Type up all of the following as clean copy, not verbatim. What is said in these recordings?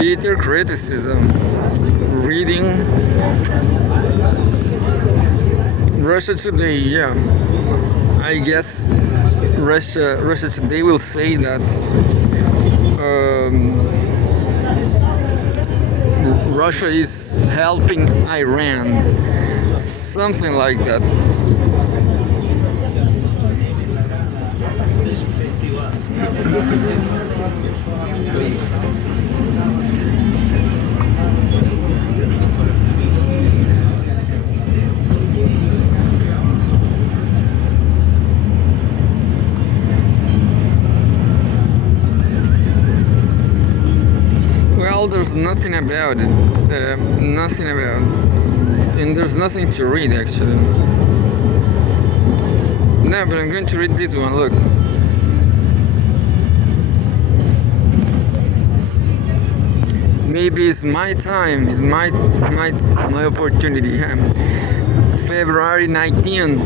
bitter criticism. Reading Russia Today, yeah. I guess Russia Today will say that Russia is helping Iran, something like that. Well, there's nothing about it. Nothing about it. And there's nothing to read actually. No, but I'm going to read this one. Look. Maybe it's my time. It's my opportunity. February 19.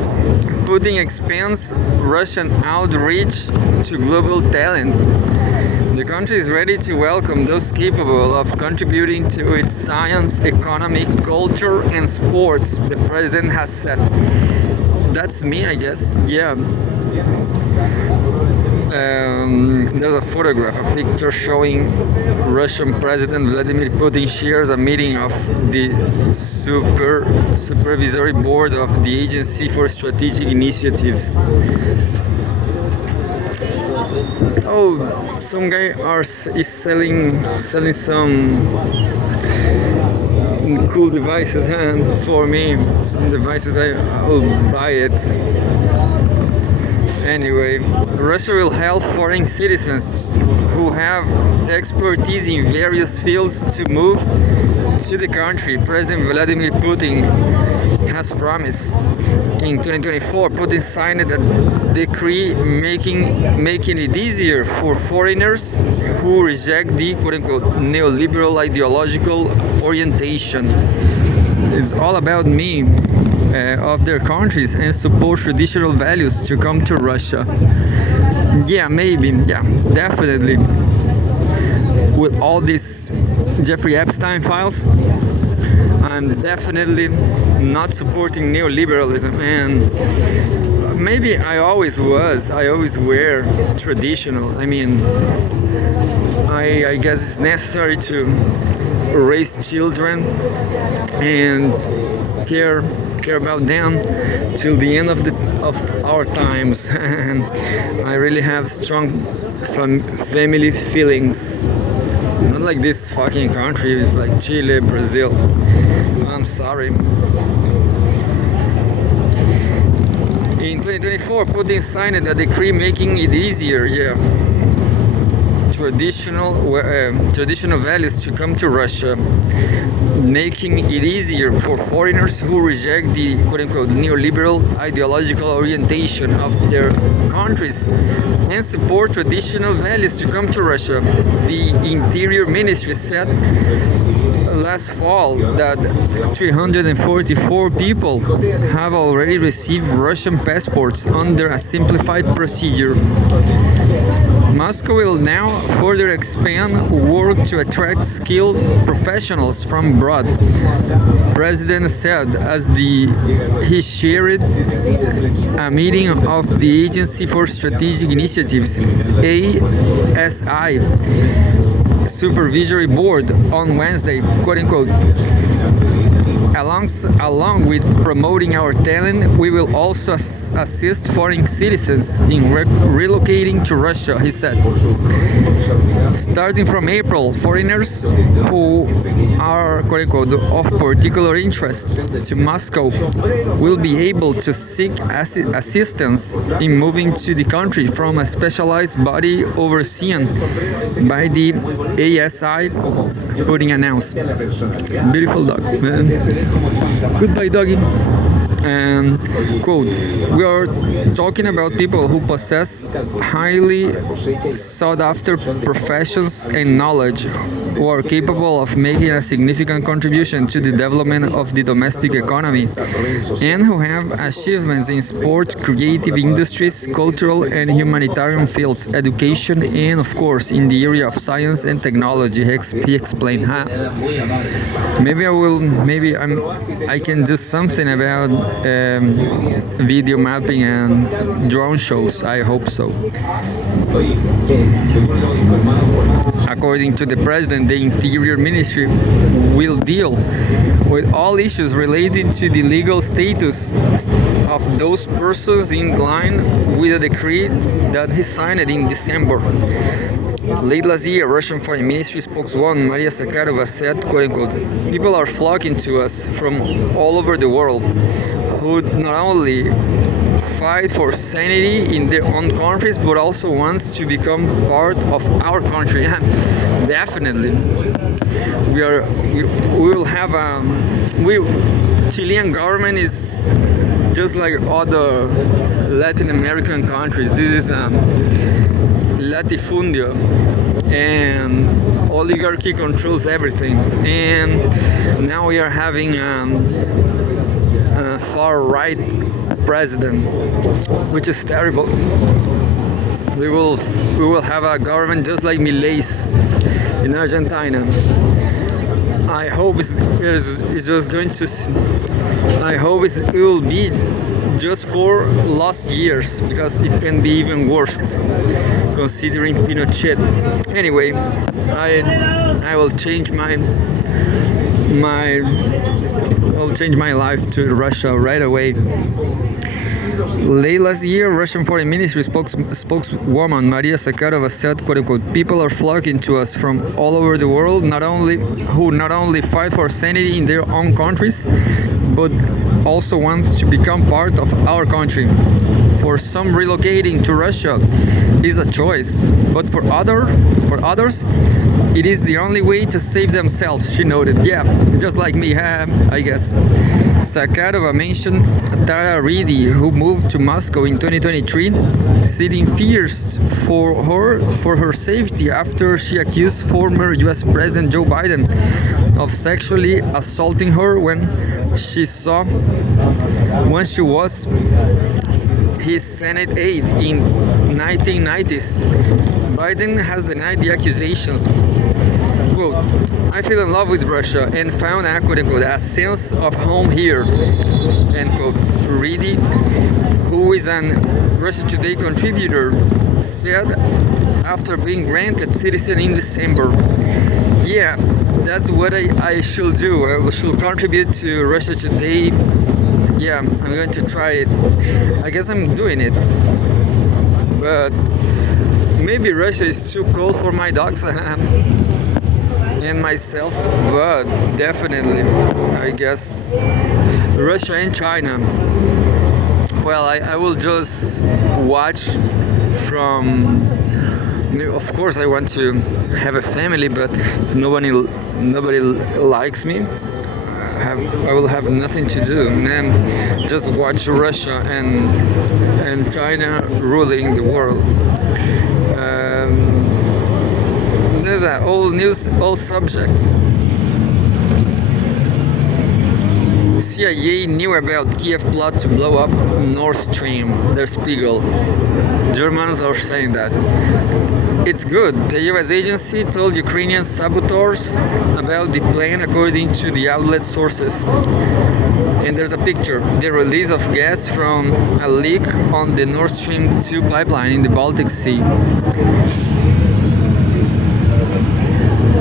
Putin expands Russian outreach to global talent. The country is ready to welcome those capable of contributing to its science, economy, culture, and sports, the president has said. That's me, I guess. Yeah. There's a photograph, a picture showing Russian President Vladimir Putin shares a meeting of the supervisory board of the Agency for Strategic Initiatives. Oh, some guy is selling some cool devices, for me. Some devices I will buy it. Anyway, Russia will help foreign citizens who have expertise in various fields to move to the country. President Vladimir Putin has promised. In 2024, Putin signed a decree making it easier for foreigners who reject the quote-unquote neoliberal ideological orientation. It's all about me. Of their countries and support traditional values to come to Russia. Yeah, maybe. Yeah, definitely. With all these Jeffrey Epstein files, I'm definitely not supporting neoliberalism, and maybe I always was. I always were traditional. I mean, I guess it's necessary to raise children and care about them till the end of our times. I really have strong family feelings. Not like this fucking country like Chile, Brazil. I'm sorry. In 2024, Putin signed a decree making it easier, traditional values to come to Russia, making it easier for foreigners who reject the quote-unquote neoliberal ideological orientation of their countries and support traditional values to come to Russia. The Interior Ministry said last fall that 344 people have already received Russian passports under a simplified procedure. Moscow will now further expand work to attract skilled professionals from abroad, President said as he chaired a meeting of the Agency for Strategic Initiatives, ASI, Supervisory Board on Wednesday, quote-unquote. Along with promoting our talent, we will also assist foreign citizens in relocating to Russia, he said. Starting from April, foreigners who are, quote-unquote, of particular interest to Moscow will be able to seek assistance in moving to the country from a specialized body overseen by the ASI, Putin announced. Beautiful dog, man. Goodbye, doggy. And quote, we are talking about people who possess highly sought after professions and knowledge, who are capable of making a significant contribution to the development of the domestic economy, and who have achievements in sports, creative industries, cultural and humanitarian fields, education, and of course in the area of science and technology. He explained. I can do something about video mapping and drone shows. I hope so. According to the president, the Interior Ministry will deal with all issues related to the legal status of those persons in line with the decree that he signed in December. Late last year, Russian Foreign Ministry spokeswoman Maria Zakharova said, quote unquote, people are flocking to us from all over the world who not only fight for sanity in their own countries but also wants to become part of our country. Definitely. We will have Chilean government is just like other Latin American countries. This is latifundio, and oligarchy controls everything. And now we are having a far-right president, which is terrible. We will have a government just like Milei's in Argentina. I hope it's just going to. I hope it will be just for last years, because it can be even worse considering Pinochet. Anyway, I will change my life to Russia right away. Late last year, Russian Foreign Ministry spokeswoman Maria Zakharova said, quote unquote, people are flocking to us from all over the world, who not only fight for sanity in their own countries, but also want to become part of our country. For some, relocating to Russia is a choice, but for others, it is the only way to save themselves, she noted. Yeah, just like me, I guess. Zakharova mentioned Tara Reedy, who moved to Moscow in 2023, citing fears for her safety after she accused former US President Joe Biden of sexually assaulting her when she was his Senate aide in 1990s. Biden has denied the accusations. Quote, I feel in love with Russia and found a sense of home here. End quote. Reedy, who is an Russia Today contributor, said after being granted citizenship in December. Yeah, that's what I should do. I should contribute to Russia Today. Yeah, I'm going to try it. I guess I'm doing it. But maybe Russia is too cold for my dogs and myself. But definitely, I guess Russia and China. Well, I will just watch from. Of course, I want to have a family, but if nobody likes me, I will have nothing to do. And just watch Russia and China ruling the world. There's an old subject. CIA knew about Kiev plot to blow up Nord Stream. Der Spiegel. Germans are saying that. It's good. The US agency told Ukrainian saboteurs about the plan according to the outlet sources. And there's a picture. The release of gas from a leak on the Nord Stream 2 pipeline in the Baltic Sea.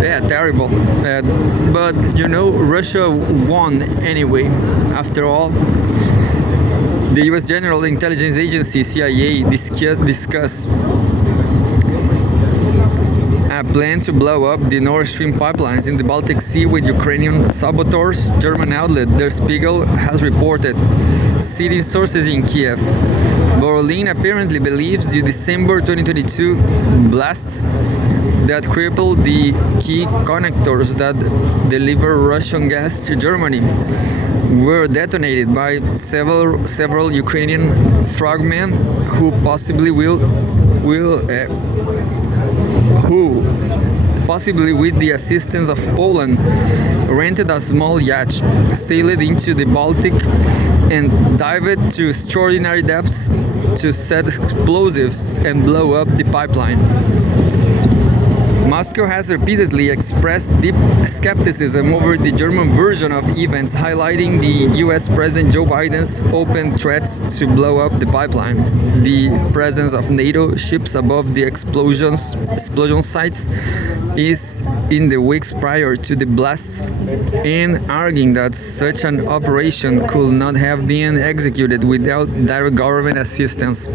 Yeah, terrible. But Russia won anyway. After all, the US General Intelligence Agency, CIA, discussed a plan to blow up the Nord Stream pipelines in the Baltic Sea with Ukrainian saboteurs. German outlet Der Spiegel has reported, citing sources in Kiev. Berlin apparently believes the December 2022 blasts that crippled the key connectors that deliver Russian gas to Germany were detonated by several Ukrainian frogmen who possibly with the assistance of Poland, rented a small yacht, sailed into the Baltic, and dived to extraordinary depths to set explosives and blow up the pipeline. Moscow has repeatedly expressed deep skepticism over the German version of events, highlighting the US President Joe Biden's open threats to blow up the pipeline, the presence of NATO ships above the explosion sites is in the weeks prior to the blasts, and arguing that such an operation could not have been executed without direct government assistance.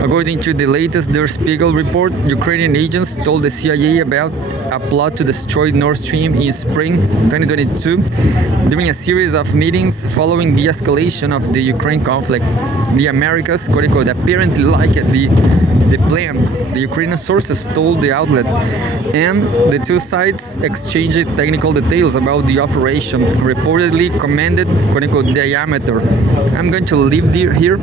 According to the latest Der Spiegel report, Ukrainian agents told the CIA about a plot to destroy Nord Stream in spring 2022 during a series of meetings following the escalation of the Ukraine conflict. The Americas, quote unquote, apparently liked the plan, the Ukrainian sources told the outlet, and the two sides exchanged technical details about the operation, reportedly commanded, quote unquote, diameter. I'm going to leave here